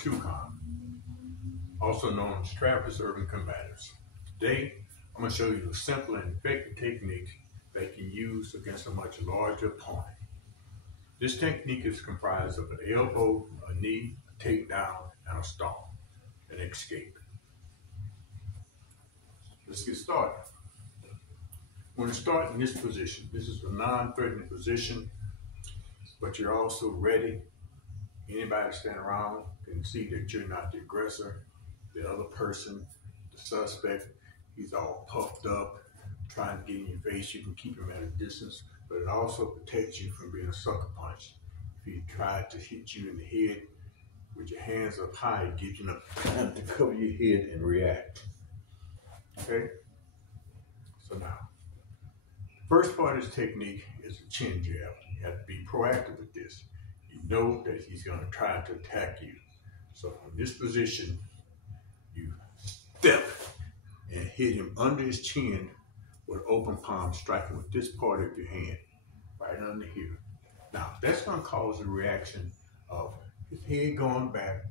TrueCon, also known as Travis Urban Combatives. Today, I'm going to show you a simple and effective technique that you can use against a much larger opponent. This technique is comprised of an elbow, a knee, a takedown, and a stomp, and escape. Let's get started. We're going to start in this position. This is a non-threatening position, but you're also ready. Anybody standing around can see that you're not the aggressor. The other person, the suspect, he's all puffed up, trying to get in your face. You can keep him at a distance, but it also protects you from being a sucker punch. If he tried to hit you in the head with your hands up high, it gives you enough time to cover your head and react. Okay? So now, the first part of this technique is a chin jab. You have to be proactive with this. You know that he's going to try to attack you. So from this position, you step and hit him under his chin with open palm, striking with this part of your hand, right under here. Now, that's going to cause a reaction of his head going back.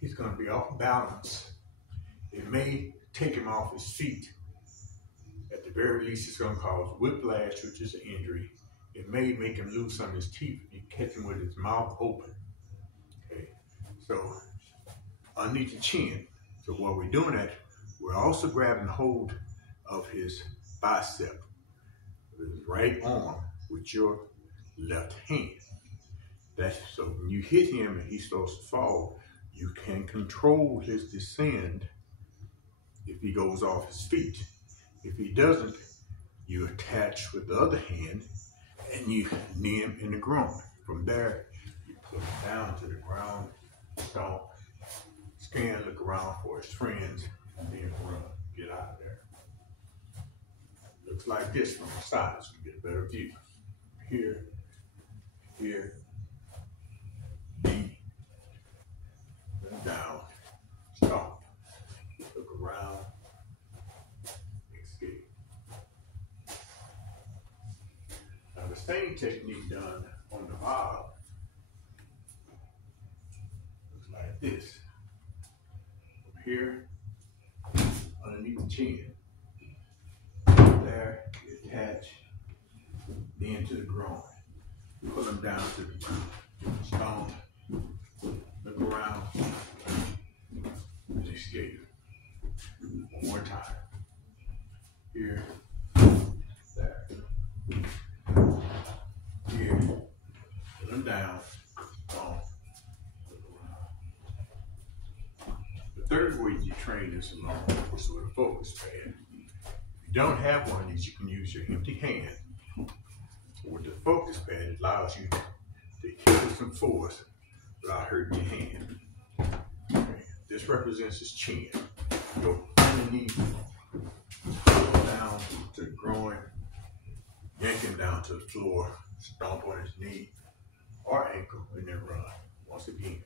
He's going to be off balance. It may take him off his feet. At the very least, it's going to cause whiplash, which is an injury. It may make him lose some of his teeth if you catch him with his mouth open. Okay, so underneath the chin. So while we're doing that, we're also grabbing hold of his bicep, his right arm, with your left hand. That's so when you hit him and he starts to fall, you can control his descent if he goes off his feet. If he doesn't, you attach with the other hand and you knee him in the groin. From there, you put him down to the ground, stomp, scan, look around for his friends, and then run, get out of there. Looks like this from the side, so you get a better view. Here, here, knee, then down, stomp, look around, escape. Now the same technique done on the bottom looks like this. From here, underneath the chin, there, you attach, then to the groin. Pull them down to the ground. Stomp, look around, and escape. One more time. Here, there. Here, put them down, stomp, look around. The third way you train this along is with a focus pad. If you don't have one of these, you can use your empty hand. With the focus pad, it allows you to hit with some force without hurting your hand. Okay. This represents his chin. Go underneath, down to the groin, yank him down to the floor, stomp on his knee or ankle, and then run. Once again.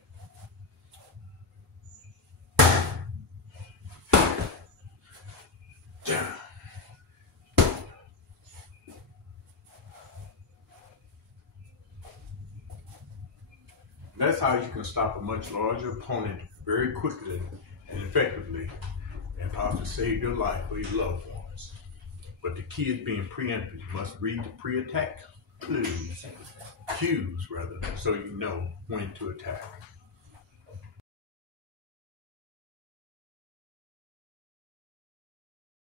Down. That's how you can stop a much larger opponent very quickly and effectively, and possibly save your life or your loved ones. But the key is being preemptive. You must read the pre-attack cues, so you know when to attack.